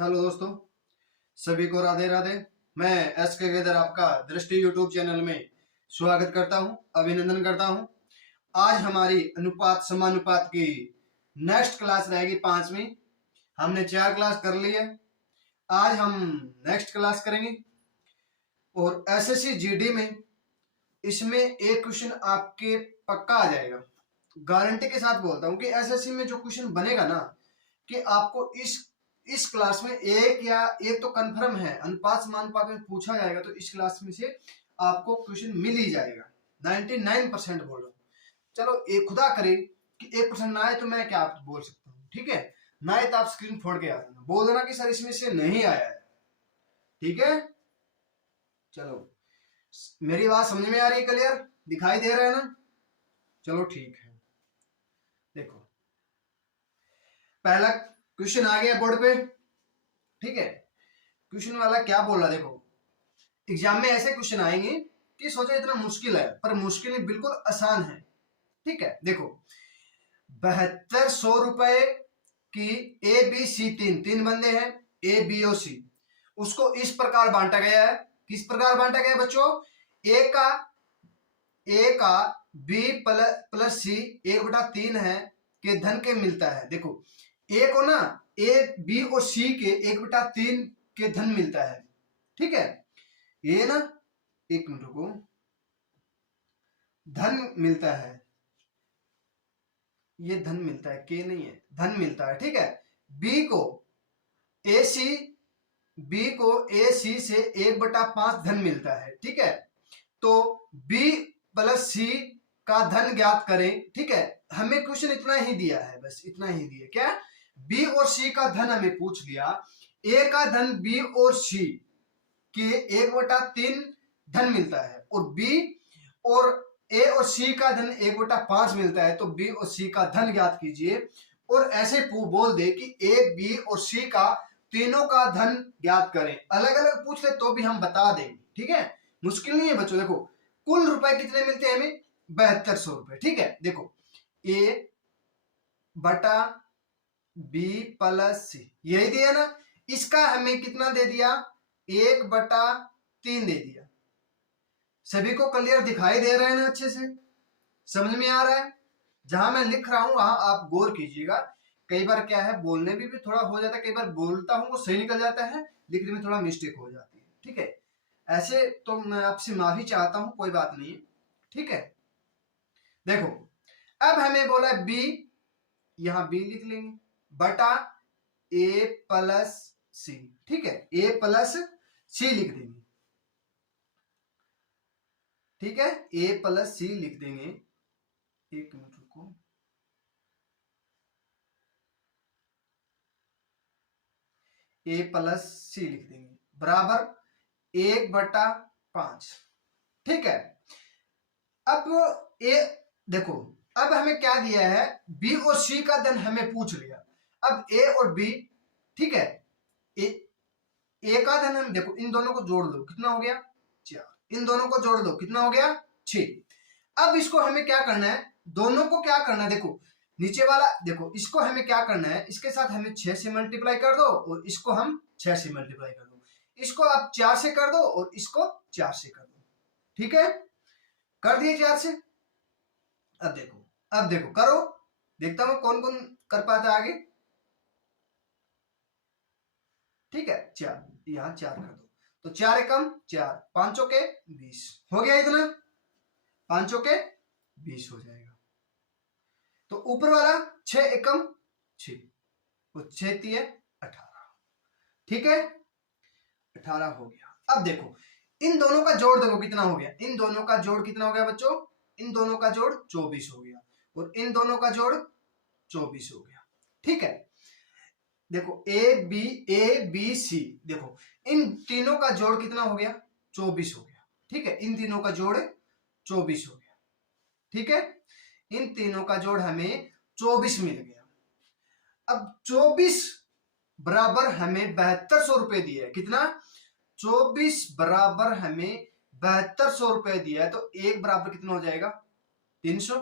Hello दोस्तों, सभी को राधे राधे। मैं एस के गेदर आपका दृष्टि यूट्यूब चैनल में स्वागत करता हूं, अभिनंदन करता हूं। आज हमारी अनुपात समानुपात की नेक्स्ट क्लास रहेगी 5वीं। हमने 4 क्लास कर ली है, आज हम नेक्स्ट क्लास करेंगे। और एसएससी जीडी में इसमें एक क्वेश्चन आपके पक्का आ जाएगा, गारंटी के साथ बोलता हूं कि एसएससी में जो क्वेश्चन बनेगा ना, कि आपको इस क्लास में एक तो कंफर्म है, अनुपात समानुपात में पूछा जाएगा, तो इस क्लास में से आपको क्वेश्चन मिल ही जाएगा। 99% बोल रहा हूँ। चलो एक खुदा करे कि 1% ना आए तो मैं क्या बोल सकता हूँ, ठीक है। ना आए तो आप स्क्रीन फोड़ के आ जाना, बोल देना कि सर इसमें से नहीं आया है, ठीक है। चलो मेरी बात समझ में आ रही है, क्लियर दिखाई दे रहा है ना? चलो ठीक है। देखो पहला क्वेश्चन आ गया बोर्ड पे, ठीक है। क्वेश्चन वाला क्या बोल रहा, देखो एग्जाम में ऐसे क्वेश्चन आएंगे कि सोचो इतना मुश्किल है, पर मुश्किल नहीं, बिल्कुल आसान है, ठीक है। देखो 7200 रुपए की ए बी सी तीन बंदे हैं, ए बी और सी। उसको इस प्रकार बांटा गया है। किस प्रकार बांटा गया है बच्चों? ए का बी प्लस सी 1/3 है के धन के मिलता है। देखो ए को ना ए बी और सी के 1/3 के धन मिलता है, ठीक है। ये ना, एक मिनट रुको, धन मिलता है, ये धन मिलता है, के नहीं है, धन मिलता है, ठीक है। बी को ए सी से 1/5 धन मिलता है, ठीक है। तो बी प्लस सी का धन ज्ञात करें, ठीक है। हमें क्वेश्चन इतना ही दिया है, बस इतना ही दिया, क्या? बी और सी का धन हमें पूछ लिया। ए का धन बी और सी के 1/3 धन मिलता है, और बी और ए और सी का धन 1/5 मिलता है, तो बी और सी का धन ज्ञात कीजिए। और ऐसे बोल दे कि ए बी और सी का तीनों का धन ज्ञात करें। अलग अलग पूछ ले तो भी हम बता देंगे, ठीक है, मुश्किल नहीं है बच्चों। देखो कुल रुपए कितने मिलते हैं हमें? 7200 रुपए, ठीक है। देखो ए बटा बी प्लस सी, यही दिया ना। इसका हमें कितना दे दिया? 1/3 दे दिया। सभी को क्लियर दिखाई दे रहा है ना? अच्छे से समझ में आ रहा है? जहां मैं लिख रहा हूं वहां आप गौर कीजिएगा। कई बार क्या है, बोलने में भी थोड़ा हो जाता है, कई बार बोलता हूं वो सही निकल जाता है, लिखने में थोड़ा मिस्टेक हो जाती है, ठीक है। ऐसे तो मैं आपसे माफी चाहता हूं, कोई बात नहीं, ठीक है। देखो अब हमें बोला बी, यहां बी लिख लेंगे, बटा ए प्लस सी, ठीक है, ए प्लस सी लिख देंगे, ठीक है, ए प्लस सी लिख देंगे। एक मिनट रुको, ए प्लस सी लिख देंगे, बराबर 1/5, ठीक है। अब ए, देखो अब हमें क्या दिया है? बी और सी का धन हमें पूछ लिया। अब ए और बी, ठीक है, ए का धन हम देखो, इन दोनों को जोड़ दो, कितना हो गया? 4। इन दोनों को जोड़ दो, कितना हो गया? 6। अब इसको हमें क्या करना है? दोनों को क्या करना है? देखो नीचे वाला, देखो इसको हमें क्या करना है? इसके साथ हमें 6 से मल्टीप्लाई कर दो, और इसको हम 6 से मल्टीप्लाई कर दो। इसको आप 4 से कर दो, और इसको 4 से कर दो, ठीक है। कर दिए 4 से। अब देखो करो, देखता हूं कौन कौन कर पाता है आगे, ठीक है। 4, यहां 4 कर दो, तो 4 एकम 4, 5 के 20 हो गया। इतना 5 के 20 हो जाएगा। तो ऊपर वाला 6 एकम 6, वो 6 तिये 18, ठीक है, 18 हो गया। अब देखो इन दोनों का जोड़ देखो कितना हो गया? इन दोनों का जोड़ कितना हो गया बच्चों? इन दोनों का जोड़ 24 हो गया, और इन दोनों का जोड़ 24 हो गया, ठीक है। देखो ए बी सी, देखो इन तीनों का जोड़ कितना हो गया? 24 हो गया, ठीक है। इन तीनों का जोड़ 24 हो गया, ठीक है। इन तीनों का जोड़ हमें 24 मिल गया। अब 24 बराबर हमें 7200 रुपए दिया है। कितना? 24 बराबर हमें 7200 रुपए दिया है, तो एक बराबर कितना हो जाएगा? 300।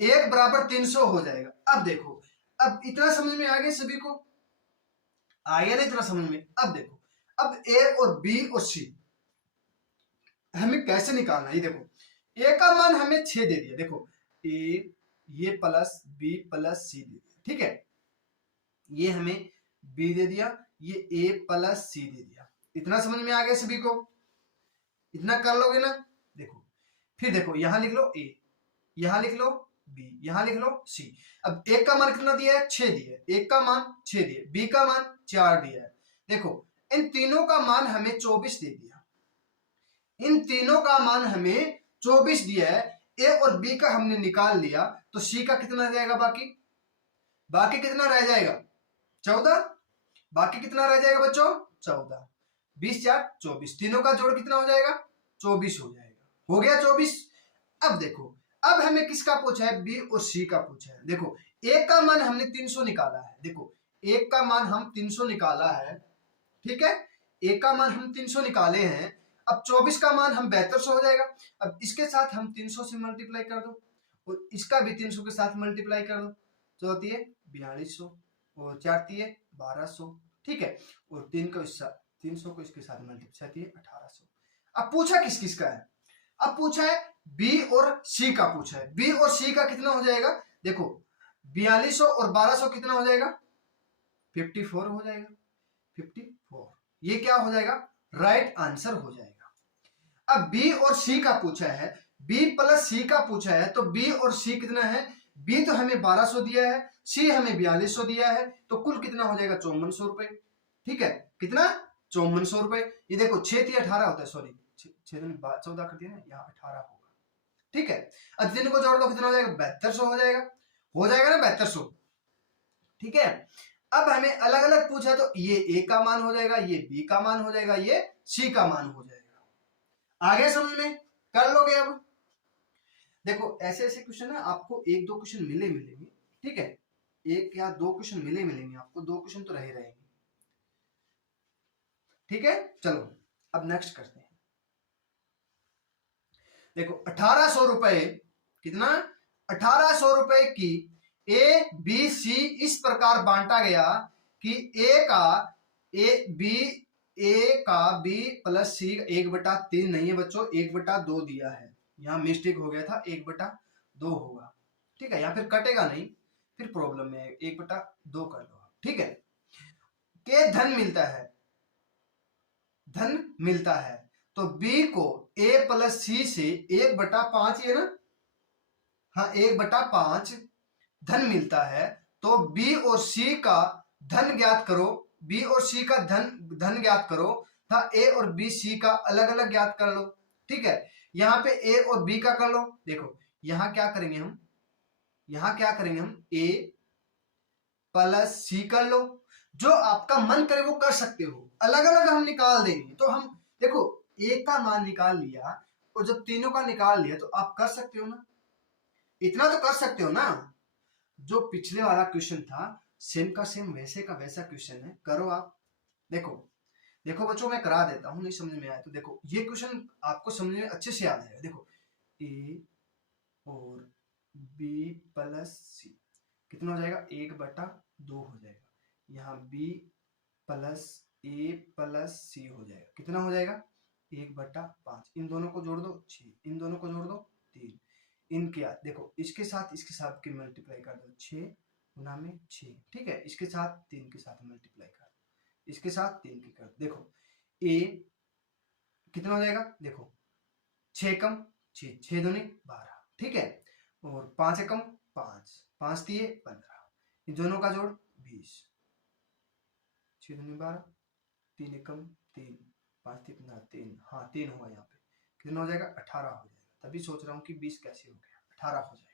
एक बराबर 300 हो जाएगा। अब देखो, अब इतना समझ में आ गया सभी को? आया नहीं थोड़ा समझ में? अब देखो, अब ए और बी और सी हमें कैसे निकालना है? ये देखो, ए का मान हमें 6 दे दिया, देखो ए, ये प्लस बी प्लस सी दे दिया, ठीक है, ये हमें बी दे दिया, ये ए प्लस सी दे दिया। इतना समझ में आ गया सभी को? इतना कर लोगे ना? देखो, फिर देखो यहां लिख लो ए, यहां लिख लो बी, यहां लिख लो सी। अब एक का मान कितना दिया है? 6 दिया है, एक का मान 6 दिया, बी का मान 4 दिया है। देखो इन तीनों का मान हमें 24 दे दिया, इन तीनों का मान हमें 24 दिया है। ए और बी का हमने निकाल लिया, तो सी का कितना रह जाएगा? बाकी बाकी कितना रह जाएगा? 14। बाकी कितना रह जाएगा बच्चों? 14, 20 4 24, तीनों का जोड़ कितना हो जाएगा? 24 हो जाएगा। हो गया 24। अब देखो, अब हमें किसका पूछा है? बी और सी का पूछा है। देखो एक का मान हमने 300 निकाला है, देखो एक का मान हम 300 निकाला है, ठीक है, एक का मान हम 300 निकाले हैं। अब 24 का मान हम 7200 हो जाएगा। अब इसके साथ हम 300 से मल्टीप्लाई कर दो, और इसका भी 300 के साथ मल्टीप्लाई कर दो, चौथी है 4200 और चारती है 1200, ठीक है, और 300 को इसके साथ मल्टीप्लाई है 1800। अब पूछा किस किस का है? अब पूछा है बी और सी का पूछा है। बी और सी का कितना हो जाएगा? देखो 4200 और 1200 कितना हो जाएगा? 54 हो जाएगा, 54। ये क्या हो जाएगा? राइट आंसर हो जाएगा। अब बी और सी का पूछा है, बी प्लस सी का पूछा है, तो बी और सी कितना है? बी तो हमें 1200 दिया है, सी हमें 4200 दिया है, तो कुल कितना हो जाएगा? 5400 रुपए, ठीक है, कितना? 5400 रुपए। ये देखो 6 थी 18 होता है, सॉरी 14 कर दिया ना, यहाँ 18 होगा, ठीक है। अब तीन को जोड़ दो, कितना हो जाएगा? 7200 हो जाएगा, हो जाएगा ना 7200, ठीक है। अब हमें अलग अलग पूछा, तो ये ए का मान हो जाएगा, ये बी का मान हो जाएगा, ये सी का मान हो जाएगा। आगे समझ में? कर लोगे? अब देखो ऐसे ऐसे क्वेश्चन है, आपको एक दो क्वेश्चन मिलेंगे, ठीक है, एक या दो क्वेश्चन मिलेंगे आपको, दो क्वेश्चन तो रहे रहेंगे, ठीक है। चलो अब नेक्स्ट करते हैं। देखो 1800 रुपए, कितना? 1800 रुपए की ए बी सी इस प्रकार बांटा गया कि ए का बी प्लस सी 1/3 नहीं है बच्चों, 1/2 दिया है, यहाँ मिस्टेक हो गया था, 1/2 होगा, ठीक है, यहाँ फिर कटेगा नहीं, फिर प्रॉब्लम में 1/2 कर लो, ठीक है। के धन मिलता है, धन मिलता है, तो बी को ए प्लस सी से 1/5 है ना, हाँ 1/5 धन मिलता है, तो बी और सी का धन ज्ञात करो, बी और सी का धन ज्ञात करो, था ए और बी सी का अलग अलग ज्ञात कर लो, ठीक है। यहाँ पे ए और बी का कर लो, देखो यहाँ क्या करेंगे हम, यहाँ क्या करेंगे हम, ए प्लस सी कर लो, जो आपका मन करे वो कर सकते हो, अलग अलग हम निकाल देंगे। तो हम देखो ए का मान निकाल लिया, और जब तीनों का निकाल लिया, तो आप कर सकते हो ना, इतना तो कर सकते हो ना। जो पिछले वाला क्वेश्चन था, सेम का सेम वैसे का वैसा क्वेश्चन है, करो आप। देखो देखो बच्चों, मैं करा देता हूं, नहीं समझ में आया तो देखो ये क्वेश्चन आपको समझ में अच्छे से याद है। देखो ए और बी प्लस सी कितना हो जाएगा? 1/2 हो जाएगा, यहाँ बी प्लस ए प्लस सी हो जाएगा, कितना हो जाएगा? 1/5। इन दोनों को जोड़ दो 6, इन दोनों को जोड़ दो 3, इनके देखो इसके साथ की मल्टीप्लाई कर दो, 6 गुना में 6, ठीक है, इसके साथ 3 के साथ मल्टीप्लाई कर दो, इसके साथ 3 की कर दो। देखो ए कितना हो जाएगा? देखो 6 कम 6, 6 दूनी 12, ठीक है, और 5 कम 5, 5 दिए 15, इन दोनों का जोड़ 20, 6 दूनी 12, 3 एकम 3, 5 3 15, 3, हाँ 3 हुआ, यहाँ पे कितना हो जाएगा? 18 हो जाएगा। तभी सोच रहा हूँ कि 20 कैसे हो गया, 18 हो जाएगा।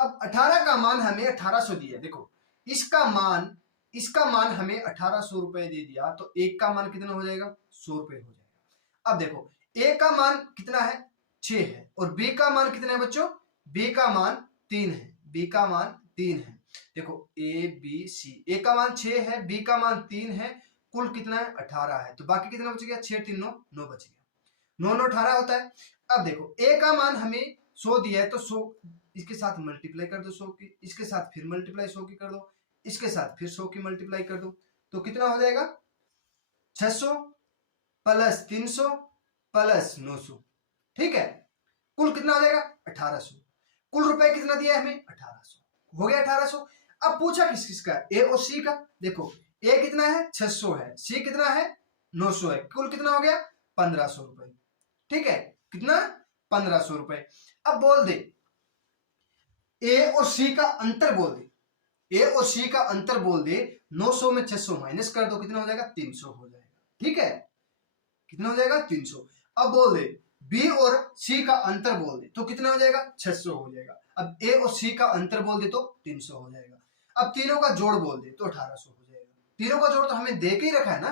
अब 18 का मान हमें 1800 दिया, देखो इसका मान हमें 1800 रुपए दे दिया, तो एक का मान कितना हो जाएगा? 100 रुपए हो जाएगा। अब देखो ए का मान कितना है? 6 है, और बी का मान कितना है बच्चों? बी का मान 3 है, बी का मान 3 है। देखो ए बी सी, ए का मान 6 है, बी का मान 3 है, कुल कितना है? 18 है, तो बाकी कितना बच गया? 6 3 9 9 बच गया, 9 9 18 होता है। अब देखो ए का मान हमें 100 दिया है, तो 100 इसके साथ मल्टीप्लाई कर दो 100 की, इसके साथ फिर मल्टीप्लाई 100 की कर दो, इसके साथ फिर 100 की मल्टीप्लाई कर दो, तो कितना हो जाएगा 600 प्लस 300 प्लस 900, ठीक है, कुल कितना हो जाएगा 1800। कुल रुपए कितना दिया है हमें 1800, हो गया 1800। अब पूछा किस किस का, ए और सी का। देखो ए कितना है 600 है, सी कितना है 900 है, कुल कितना हो गया 1500 रुपए, ठीक है, कितना 1500 रुपए। अब बोल दे ए और सी का अंतर बोल दे, ए और सी का अंतर बोल दे, 900 में 600 माइनस कर दो, कितना हो जाएगा 300 हो जाएगा, ठीक है, कितना हो जाएगा 300। अब बोल दे बी और सी का अंतर बोल दे तो कितना हो जाएगा 600 हो जाएगा। अब ए और सी का अंतर बोल दे तो 300 हो जाएगा। अब तीनों का जोड़ बोल दे तो 1800 हो जाएगा। तीनों का जोड़ तो हमें दे के ही रखा है ना,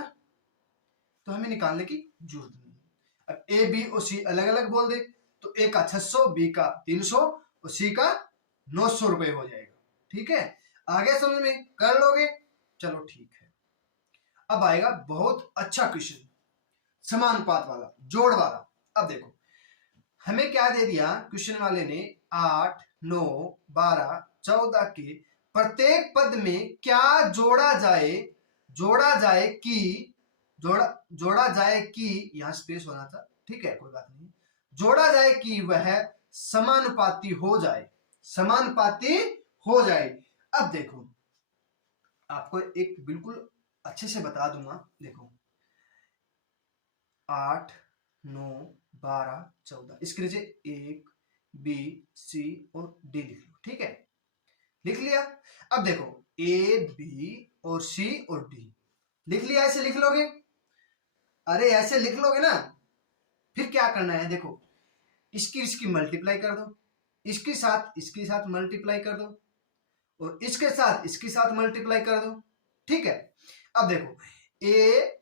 तो हमें निकालने की जरूरत नहीं है। अब ए बी और सी अलग अलग बोल दे तो ए का 600, बी का 300 और सी का 900 रुपए हो जाएगा, ठीक है। आगे समझ में कर लोगे, चलो ठीक है। अब आएगा बहुत अच्छा क्वेश्चन, समानुपात वाला, जोड़ वाला। अब देखो हमें क्या दे दिया क्वेश्चन वाले ने, 8, 9, 12, 14 के प्रत्येक पद में क्या जोड़ा जाए, जोड़ा जाए कि यहां स्पेस होना था, ठीक है कोई बात नहीं, जोड़ा जाए कि वह समानुपाती हो जाए, समानुपाती हो जाए। अब देखो आपको एक बिल्कुल अच्छे से बता दूंगा, देखो 8, 9, 12, 14, इसके नीचे एक बी सी और डी लिख लो, ठीक है, लिख लिया। अब देखो ए बी और सी और डी लिख लिया, ऐसे लिख लोगे, अरे ऐसे लिख लोगे ना, फिर क्या करना है, देखो इसकी मल्टीप्लाई कर दो, इसके साथ मल्टीप्लाई कर दो और इसके साथ मल्टीप्लाई कर दो, ठीक है। अब देखो ए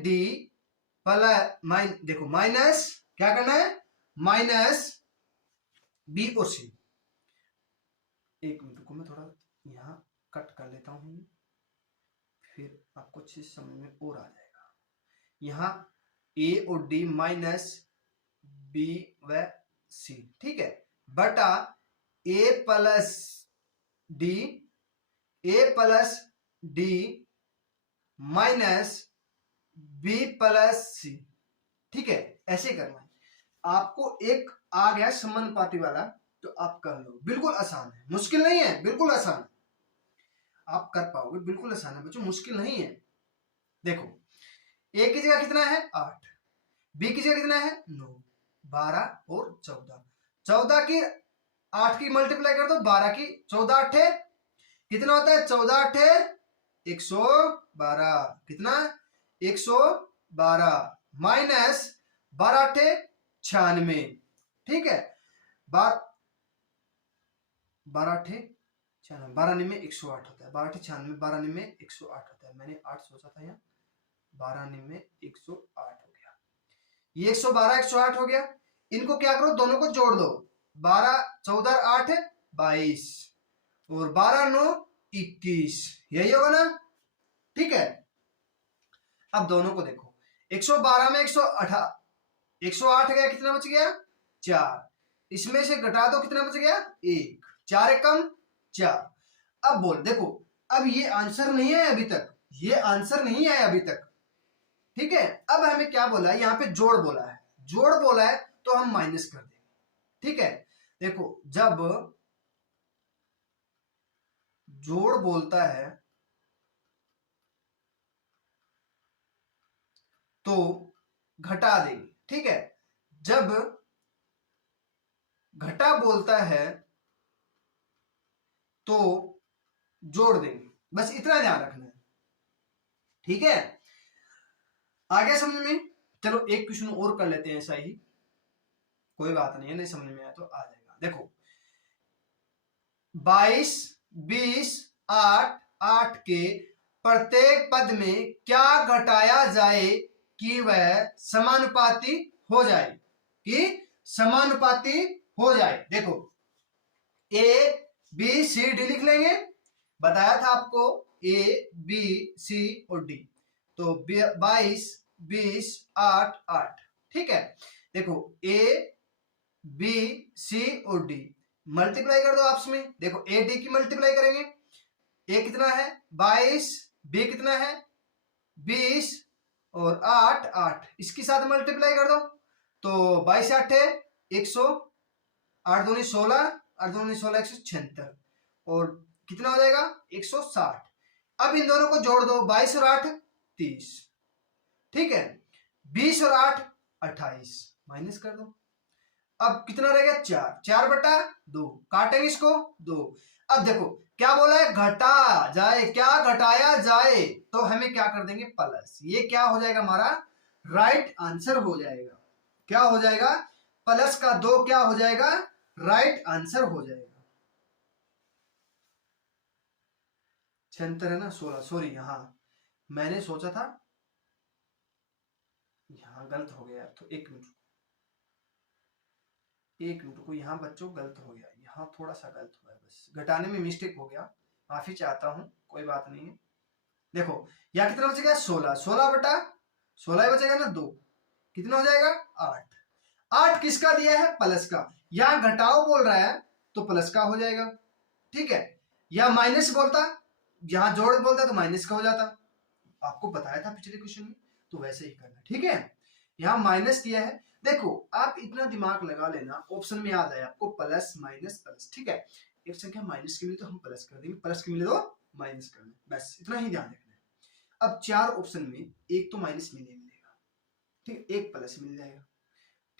डी प्लस देखो माइनस क्या करना है, माइनस बी और सी। एक मिनट को मैं थोड़ा यहां कट कर लेता हूं, फिर आपको अच्छे समझ में और आ जाएगा। यहां ए और डी माइनस बी व सी, ठीक है, बटा A plus D minus B plus C, ठीक है, ऐसे करना है। आपको एक आ गया समानुपाती वाला तो आप कर लो, बिल्कुल आसान है, मुश्किल नहीं है, बिल्कुल आसान है, आप कर पाओगे, बिल्कुल आसान है बच्चों, मुश्किल नहीं है। देखो ए की जगह कितना है 8, बी की जगह कितना है 9, 12 और 14, 14 की 8 की मल्टीप्लाई कर दो, 12 की 14 8 कितना होता है, 14 8 112, कितना 112 माइनस 12 8 96, ठीक है, 12 8 96, 12 निम्न 108 होता है, 12 8 96, 12 निम्न 108 होता है, मैंने 8 सोचा था यहाँ, 12 निम्न 108 हो गया, ये 112 108 हो गया। इनको क्या करो, दोनों को जोड़ दो, 12 14 8 22 और 12 9 21, यही होगा ना, ठीक है। अब दोनों को देखो, 112 में 108 गया, कितना बच गया 4, इसमें से घटा दो कितना बच गया 1, 4 एक कम 4। अब बोल देखो, अब ये आंसर नहीं है अभी तक, ये आंसर नहीं है अभी तक, ठीक है। अब हमें क्या बोला है, यहाँ पे जोड़ बोला है, जोड़ बोला है तो हम माइनस कर देंगे, ठीक है। देखो जब जोड़ बोलता है तो घटा देंगे, ठीक है, जब घटा बोलता है तो जोड़ देंगे, बस इतना ध्यान रखना है, ठीक है। आगे समझ में, चलो एक क्वेश्चन और कर लेते हैं ऐसा ही, कोई बात नहीं है, नहीं समझ में आया तो आ जाएगा। देखो 22 20 8 8 के प्रत्येक पद में क्या घटाया जाए कि वह समानुपाती हो जाए, कि समानुपाती हो जाए। देखो ए बी सी डी लिख लेंगे, बताया था आपको ए बी सी और डी, तो 22 20 8 8, ठीक है। देखो ए बी सी और डी मल्टीप्लाई कर दो आपस में, देखो ए डी की मल्टीप्लाई करेंगे, ए कितना है 22, बी कितना है 20 और 8 8, इसके साथ मल्टीप्लाई कर दो तो 22 से 8 है 100, 8 दूनी 16, 8 दूनी 16 176 और कितना हो जाएगा 160। अब इन दोनों को जोड़ दो 22 और 8 30, ठीक है 20 और 8 28, माइनस कर दो। अब कितना रहेगा 4, 4 बटा 2, काटेंगे इसको 2। अब देखो क्या बोला है घटा जाए, क्या घटाया जाए तो हमें क्या कर देंगे प्लस, ये क्या हो जाएगा हमारा राइट आंसर हो जाएगा। क्या हो जाएगा प्लस का 2 क्या हो जाएगा राइट आंसर हो जाएगा। 76 है ना 16, सॉरी यहाँ मैंने सोचा था यहाँ गलत हो गया, तो एक मिनट को, यहाँ बच्चों गलत हो गया, यहाँ थोड़ा सा गलत हुआ है, बस घटाने में मिस्टेक हो गया, माफी चाहता हूँ, कोई बात नहीं है। देखो यहाँ कितना बचेगा 16, 16 बटा 16 ही बचेगा ना 2, कितना हो जाएगा 8। 8 किसका दिया है प्लस का, यहाँ घटाओ बोल रहा है तो प्लस का हो जाएगा, ठीक है। या माइनस बोलता, यहाँ जोड़ बोलता तो माइनस का हो जाता, आपको बताया था पिछले क्वेश्चन में, तो वैसे ही करना, ठीक है। यहाँ माइनस दिया है, देखो आप इतना दिमाग लगा लेना, ऑप्शन में आ जाए आपको प्लस माइनस प्लस, ठीक है। एक संख्या माइनस की मिले तो हम प्लस कर देंगे, प्लस की मिले तो माइनस कर देंगे, बस इतना ही ध्यान रखना है। अब 4 ऑप्शन में एक तो माइनस मिलेगा, ठीक है, एक प्लस मिल जाएगा,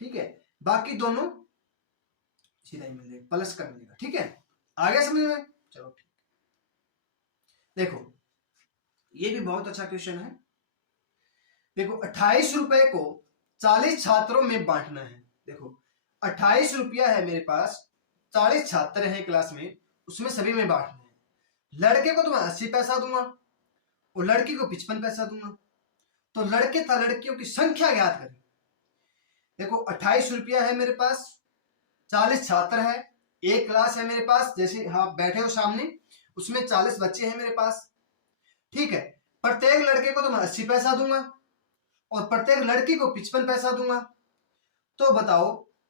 ठीक है, बाकी दोनों सीधा ही मिल जाएगा, प्लस का मिलेगा, ठीक है। आ गया समझ में, चलो ठीक। देखो ये भी बहुत अच्छा क्वेश्चन है। देखो 28 रुपए को 40 छात्रों में बांटना है। देखो 28 रुपया है मेरे पास, 40 छात्र हैं क्लास में, उसमें सभी में बांटना है। लड़के को तो मैं 80 पैसा दूंगा और लड़की को 55 पैसा दूंगा, तो लड़के तथा लड़कियों की संख्या ज्ञात करें। देखो 28 रुपया है मेरे पास, 40 छात्र है, एक क्लास है मेरे पास, जैसे हाँ बैठे हो सामने, उसमें 40 बच्चे हैं मेरे पास, ठीक है। प्रत्येक लड़के को तो मैं 80 पैसा दूंगा और प्रत्येक लड़की को 55 पैसा दूंगा। तो बताओ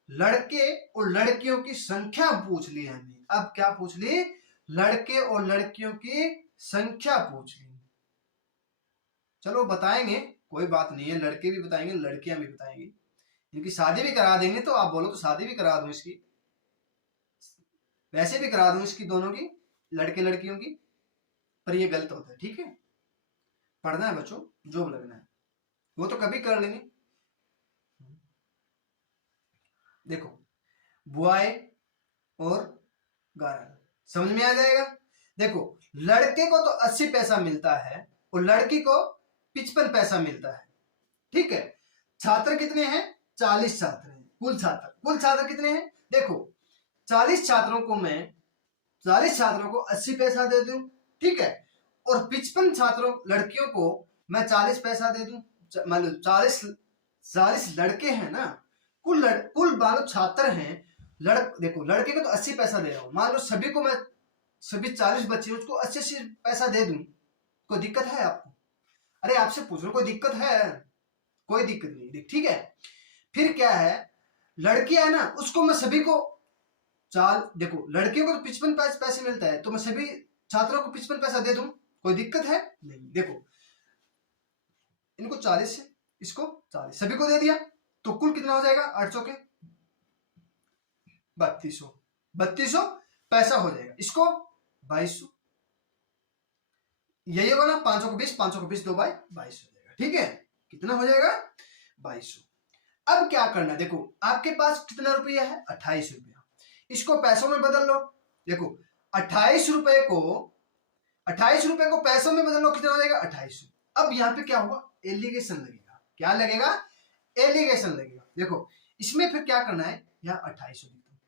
लड़के और लड़कियों की संख्या पूछ ली हमने, अब क्या पूछ ली लड़के और लड़कियों की संख्या पूछ ली। चलो बताएंगे, कोई बात नहीं है, लड़के भी बताएंगे लड़कियां भी बताएंगी, इनकी शादी भी करा देंगे, तो आप बोलो तो शादी भी करा दूं इसकी, वैसे भी करा दूं इसकी, दोनों की, लड़के लड़कियों की, पर ये गलत होता है, ठीक है। पढ़ना है बच्चों, जॉब लगना है, वो तो कभी कर लेंगे। देखो बॉय और गर्ल समझ में आ जाएगा। देखो लड़के को तो 80 पैसा मिलता है और लड़की को 55 पैसा मिलता है, ठीक है। छात्र कितने हैं 40 छात्र हैं, कुल छात्र कितने हैं, देखो 40 छात्रों को मैं 40 छात्रों को 80 पैसा दे दूं, ठीक है, और 55 छात्रों लड़कियों को मैं 40 पैसा दे दूं, मान लो 40 लड़के हैं ना, कुल 12 छात्र हैं, देखो लड़के को तो 80 पैसा दे रहा हूं, मान लो सभी को मैं, सभी 40 बच्चे उसको 80 पैसा दे दूं, कोई दिक्कत है आपको? अरे आपसे पूछ रहा हूं, कोई दिक्कत है? कोई दिक्कत नहीं, ठीक है। फिर क्या है लड़कियां है ना, उसको मैं सभी को देखो लड़कियों को तो 55 पैसे मिलता है, तो मैं सभी छात्रों को 55 पैसा दे दूं, कोई दिक्कत है नहीं। देखो इनको 40 है, इसको 40, सभी को दे दिया, तो कुल कितना हो जाएगा 800 के 3200 पैसा हो जाएगा, इसको 2200, यही होगा ना, 500 को 20, 500 को 20 2 बाई 22 हो जाएगा, ठीक है। कितना हो जाएगा 2200। अब क्या करना, देखो आपके पास कितना रुपया है 28 रुपया, इसको पैसों में बदल लो। देखो 28 रुपए को पैसों में बदल लो, कितना हो जाएगा 2800। अब यहाँ पे क्या होगा एलिगेशन लगेगा, क्या लगेगा एलिगेशन लगेगा। देखो इसमें फिर क्या करना है, यहाँ 2800 लिख दो।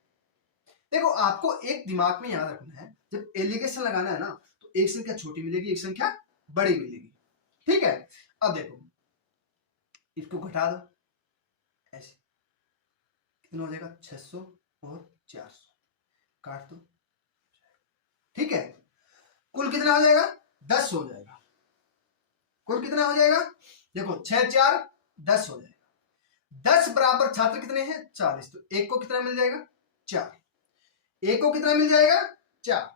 देखो आपको एक दिमाग में याद रखना है, जब एलिगेशन लगाना है ना, तो एक संख्या छोटी मिलेगी, एक संख्या बड़ी मिलेगी, ठीक है। अब देखो इसको घटा दो, ऐसे कितना हो जाएगा 600 और 400, काट दो, ठीक है। कुल कितना हो जाएगा 10 हो जाएगा, कुल कितना हो जाएगा, देखो 6 4 10 हो जाएगा। 10 बराबर छात्र कितने हैं 40, तो एक को कितना मिल जाएगा 4, एक को कितना मिल जाएगा 4,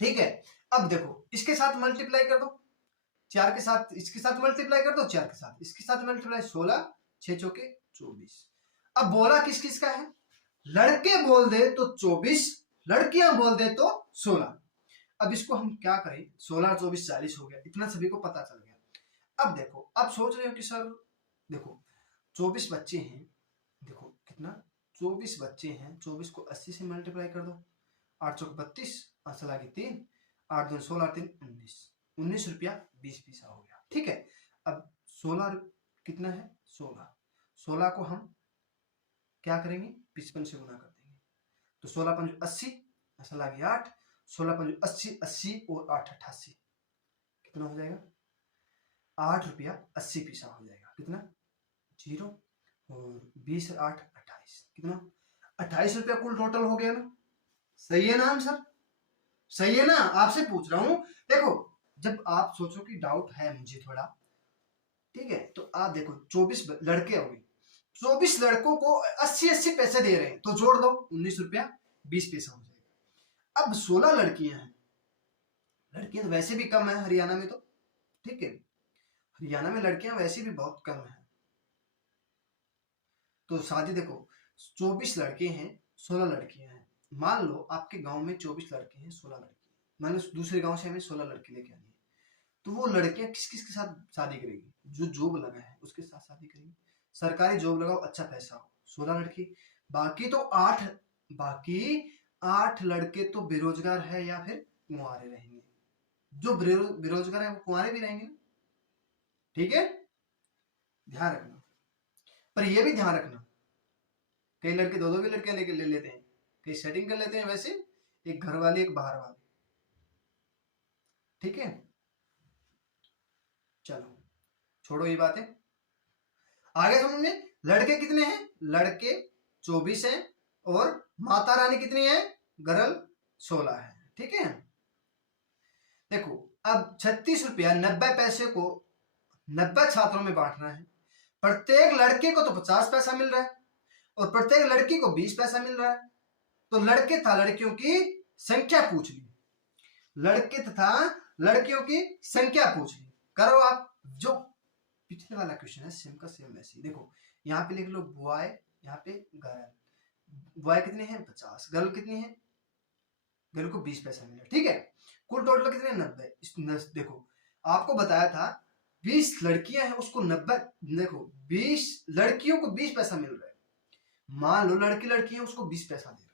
ठीक है। अब देखो इसके साथ मल्टीप्लाई कर दो, 4 के साथ इसके साथ मल्टीप्लाई कर दो, 4 के साथ इसके साथ मल्टीप्लाई, 16 6 चौके 24। अब बोला किस किस का है, लड़के बोल दे तो 24, लड़कियां बोल दे तो 16। अब इसको हम क्या करें, 16 24 40 हो गया, इतना सभी को पता चल गया। अब देखो, अब सोच रहे हो कि सर देखो 24 बच्चे हैं, देखो कितना 24 बच्चे हैं, 24 को 80 से मल्टीप्लाई कर दो, 8 चौक 32, 8 लगी 3, 8 2 16 3 19, 19 रुपया 20 पैसा हो गया। ठीक है, अब 16 कितना है, 16, 16 को हम क्या करेंगे 55 से गुना कर देंगे, तो 16 5 80, ऐसा लगी 8, 16 5 80, 80 और 8 88, कितना हो जाएगा 8 रुपया 80 पैसा हो जाएगा, कितना 0 और 20 8 28, कितना 28 रुपया कुल टोटल हो गया ना। सही है ना आंसर, सही है ना, आपसे पूछ रहा हूं। देखो जब आप सोचो कि डाउट है मुझे थोड़ा, ठीक है, तो आप देखो 24 लड़के हो गए, 24 लड़कों को 80 पैसे दे रहे हैं, तो जोड़ दो 19 रुपया 20 पैसा हो जाएगा। अब 16 लड़कियां हैं, लड़कियां तो वैसे भी कम है हरियाणा में, तो ठीक है, हरियाणा में लड़कियां वैसे भी बहुत कम है, तो शादी देखो 24 लड़के हैं 16 लड़कियां हैं, मान लो आपके गांव में 24 लड़के हैं 16 लड़की, मैंने दूसरे गांव से हमें 16 लड़के लेके आनी है, तो वो लड़कियां किस किस के साथ शादी करेगी, जो जॉब लगा है उसके साथ शादी करेगी, सरकारी जॉब लगाओ अच्छा पैसा हो, 16 लड़की, बाकी तो 8, बाकी 8 लड़के तो बेरोजगार है या फिर कुंवारे रहेंगे, जो बेरोजगार है वो कुंवारे भी रहेंगे, ठीक है, ध्यान रखना। पर ये भी ध्यान रखना, कई लड़के दो दो भी लड़कियां लेके ले लेते हैं, कई सेटिंग कर लेते हैं वैसे, एक घर वाले एक बाहर वाले, ठीक है। चलो छोड़ो ये बातें, आगे समझ में, लड़के कितने हैं, लड़के 24 हैं और माता रानी कितनी है, गर्ल 16 है, ठीक है। देखो अब 36 रुपया 90 पैसे को 90 छात्रों में बांटना है, प्रत्येक लड़के को तो 50 पैसा मिल रहा है और प्रत्येक लड़की को 20 पैसा मिल रहा है, तो लड़के तथा लड़कियों की संख्या पूछ ली, लड़के तथा लड़कियों की संख्या पूछ ली, करो आप, जो पिछले वाला क्वेश्चन है सेम का सेम वैसे ही। देखो यहाँ पे लिख लो बॉय, यहाँ पे गर्ल, बॉय कितने हैं 50, गर्ल कितनी है, गर्ल को 20 पैसा मिला, ठीक है, कुल टोटल कितने 90। देखो आपको बताया था 20 लड़कियां हैं उसको 90, देखो 20 लड़कियों को 20 पैसा मिल रहा है, मान लो लड़की लड़की है उसको 20 पैसा दे रहे हैं,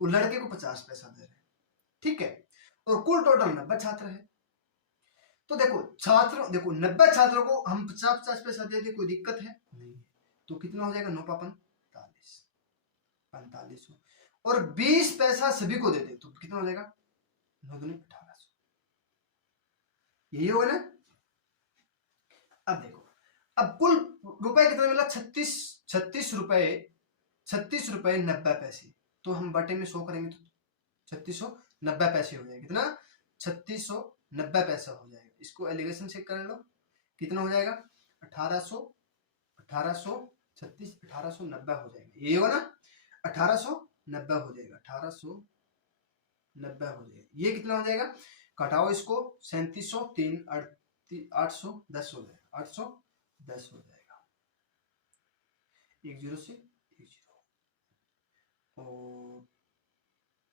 वो लड़के को 50 पैसा दे रहे हैं, ठीक है, और कुल टोटल 90 छात्र है, तो देखो छात्रों, देखो 90 छात्रों को हम 50-50 पैसा दे दे, कोई दिक्कत है नहीं, तो कितना हो जाएगा 9 पापन 45 और 20 पैसा सभी को दे दे तो कितना हो जाएगा 9 दूनी 1800, यही होगा ना। अब देखो, अब कुल रुपए कितना मिला 36 रुपए 90 पैसे, तो हम बटे में 100 करेंगे तो 3690 पैसे हो जाएगा, कितना 3690 पैसा हो जाएगा, इसको एलिगेशन चेक कर लो कितना हो जाएगा 1800 36 1890 हो जाएगा, यही होगा ना 1890 हो जाएगा, 1890 हो जाएगा, ये कितना हो जाएगा, घटाओ इसको 3700 3 810 हो जाएगा, 810 हो जाएगा, 10 से 10 और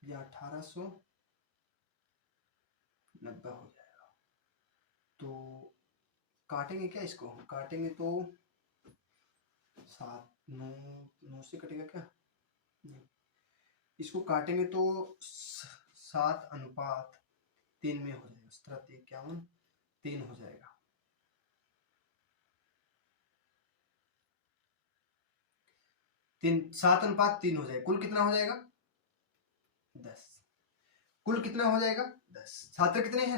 ये 1890 हो जाएगा, तो काटेंगे क्या इसको, हम काटेंगे तो 7 9 से कटेगा क्या, नहीं, इसको काटेंगे तो 7:3 में हो जाएगा, 17 3 हो जाएगा, 7:3 हो जाएगा, कुल कितना हो जाएगा 10, कुल कितना हो जाएगा 10, छात्र कितने हैं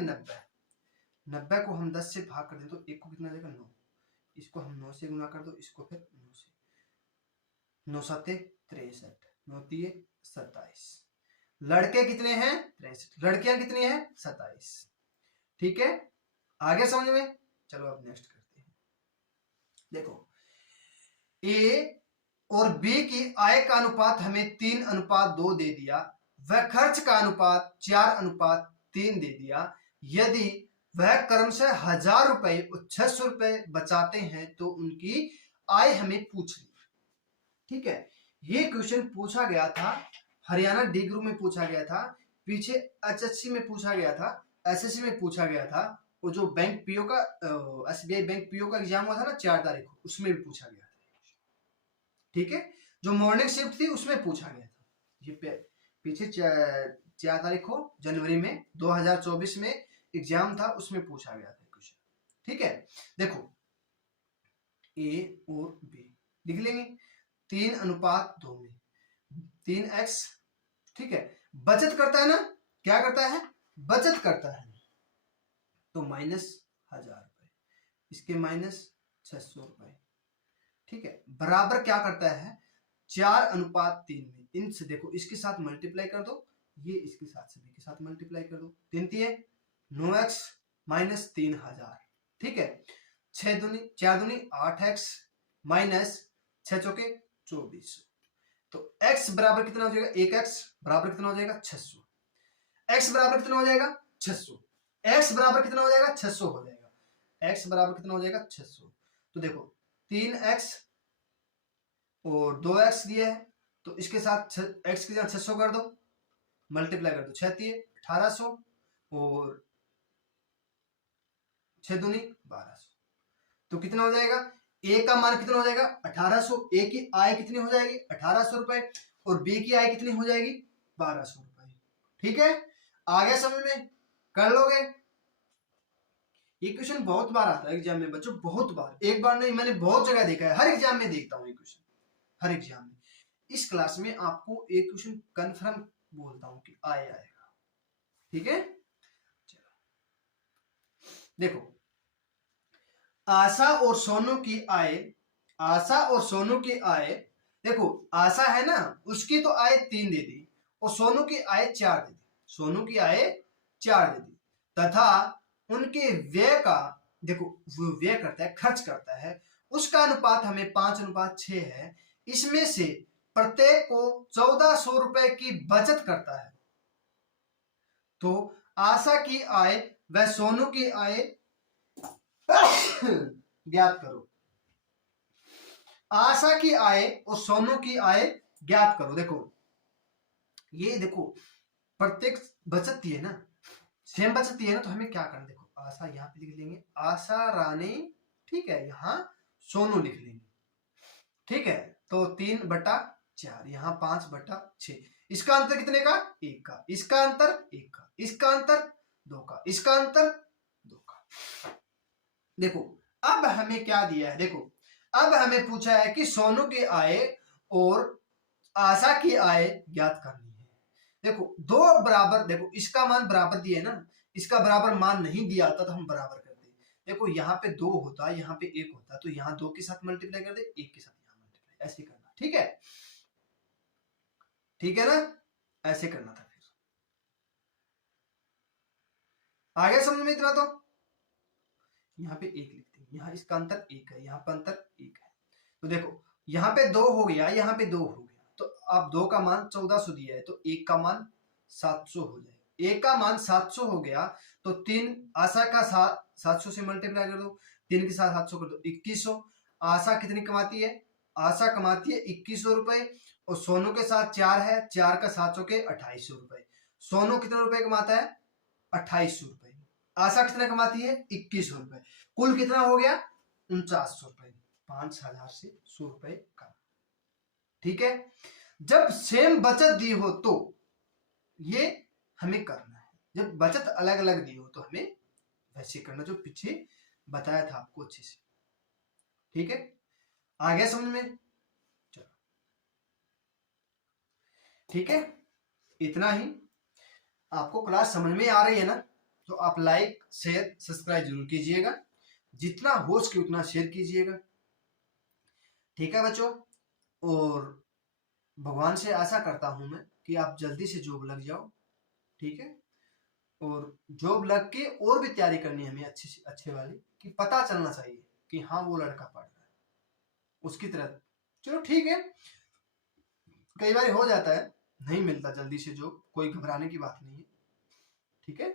90 को हम 10 से भाग कर दें तो एक को कितना जाएगा 9, इसको हम 9 से गुना कर दो, इसको फिर 9 से, 9 7 63, 9 3 27, लड़के कितने हैं 63, लड़कियां कितनी हैं 27, ठीक है, आगे समझ में। चलो अब नेक्स्ट करते हैं, देखो ए और बी की आय का अनुपात हमें 3:2 दे दिया, वह खर्च का अनुपात 4:3 3 दे दिया, यदि वह क्रम से 1000 रुपए और 600 रुपए बचाते हैं तो उनकी आय हमें पूछ ली। ठीक है, ये क्वेश्चन पूछा गया था, हरियाणा डी ग्रुप में पूछा गया था, पीछे एचएससी में पूछा गया था, एसएससी में पूछा गया था, वो जो बैंक पीओ का एसबीआई बैंक पीओ का एग्जाम हुआ था ना 4 तारीख को, उसमें भी पूछा गया था। ठीक है, जो मॉर्निंग शिफ्ट थी उसमें पूछा गया था, ये पीछे 4 तारीख को जनवरी में 2024 में एग्जाम था, उसमें पूछा गया था क्वेश्चन। ठीक है, देखो ए और बी लिख लेंगे, 3:2 में 3x। ठीक है, बचत करता है ना, क्या करता है, बचत करता है, तो -1000 रुपए, इसके -600 रुपए। ठीक है, बराबर क्या करता है, 4:3 में, इनसे देखो इसके साथ मल्टीप्लाई कर दो, ये इसके साथ सभी के साथ मल्टीप्लाई कर दो, 3 तिये 9x -3000। ठीक है, 6 दूनी 4 दूनी 8x -6 चौके 24। तो x बराबर कितना हो जाएगा, 1x बराबर कितना हो जाएगा 600, x बराबर कितना हो जाएगा 600, x बराबर कितना हो जाएगा 600 हो जाएगा, x बराबर कितना हो जाएगा 600। तो देखो 3x और 2x दिया है, तो इसके साथ x के साथ 600 कर दो, मल्टीप्लाई कर दो, 6 तिये 1800 और 6 दूनी 1200। तो कितना हो जाएगा, ए का मान कितना हो जाएगा 1800, ए की आय कितनी हो जाएगी 1800 रुपए, और बी की आय कितनी हो जाएगी 1200 रुपए। ठीक है, आगे समझ में कर लोगे। ये क्वेश्चन बहुत बार आता है एग्जाम में बच्चों, बहुत बार, एक बार नहीं, मैंने बहुत जगह देखा है, हर एग्जाम में देखता हूँ ये क्वेश्चन, हर एग्जाम में। इस क्लास में आपको एक क्वेश्चन कंफर्म बोलता हूँ कि आएगा। ठीक है, चलो देखो, आशा और सोनू की आय, आशा और सोनू की आय, देखो आशा है ना, उसकी तो आय 3 दे दी और सोनू की आय 4 दे दी, सोनू की आय 4 दे दी, तथा उनके व्यय का, देखो वो व्यय करता है, खर्च करता है, उसका अनुपात हमें 5:6 है, इसमें से प्रत्येक को 1400 रुपए की बचत करता है, तो आशा की आय व सोनू की आय ज्ञात करो। आशा की आय और सोनू की आय ज्ञात करो। देखो ये देखो प्रत्येक बचत दी है ना, सेम बचत दी है ना, तो हमें क्या करना, देखो आशा यहाँ पे लिख लेंगे, आशा रानी, ठीक है, यहाँ सोनू लिख लेंगे। ठीक है, तो 3/4, यहाँ 5/6, इसका अंतर कितने का, 1 का, इसका अंतर 1 का, इसका अंतर 2 का, इसका अंतर 2 का। देखो अब हमें क्या दिया है, देखो अब हमें पूछा है कि सोनू की आय और आशा की आय ज्ञात करनी है। देखो दो बराबर, देखो इसका मान बराबर दिया है ना, इसका बराबर मान नहीं दिया होता तो हम बराबर करते। देखो यहाँ पे 2 होता, यहाँ पे 1 होता, तो यहाँ 2 के साथ मल्टीप्लाई कर दे, 1 के साथ यहाँ मल्टीप्लाई, ऐसे करना। ठीक है, ठीक है ना, ऐसे करना था। फिर आगे समझ में इतना, तो यहाँ पे 1 लिखते हैं, यहाँ इसका अंतर 1 है, यहाँ पर अंतर 1 है, तो देखो यहाँ पे 2 हो गया, यहाँ पे 2 हो गया, तो अब 2 का मान 1400 दिया है, तो 1 का मान 700 हो जाएगा, 1 का मान 700 हो गया, तो 3 आशा का 700 से मल्टीप्लाई कर दो, 3 के साथ 700 कर दो 2100। आशा कितनी कमाती है, आशा कमाती है 2100 रुपए, और सोनू के साथ 4 है, 4 का 700 के 2800 रुपए। सोनू कितने रुपए कमाता है 2800 रुपए, आशा कितना कमाती है 2100 रुपए, कुल कितना हो गया 4900 रुपए, 5000 से 100 रुपए कम। ठीक है, जब सेम बचत दी हो तो ये हमें करना है, जब बचत अलग अलग दी हो तो हमें वैसे करना जो पीछे बताया था आपको अच्छे से। ठीक है, आ गया समझ में, चलो ठीक है, इतना ही। आपको क्लास समझ में आ रही है ना, तो आप लाइक शेयर सब्सक्राइब जरूर कीजिएगा, जितना हो सके उतना शेयर कीजिएगा। ठीक है बच्चों, और भगवान से आशा करता हूं मैं कि आप जल्दी से जॉब लग जाओ। ठीक है, और जॉब लग के और भी तैयारी करनी है हमें अच्छी से अच्छे वाली, कि पता चलना चाहिए कि हाँ वो लड़का पढ़ रहा है उसकी तरह। चलो ठीक है, कई बार हो जाता है, नहीं मिलता जल्दी से जॉब, कोई घबराने की बात नहीं है। ठीक है,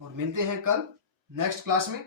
और मिलते हैं कल नेक्स्ट क्लास में।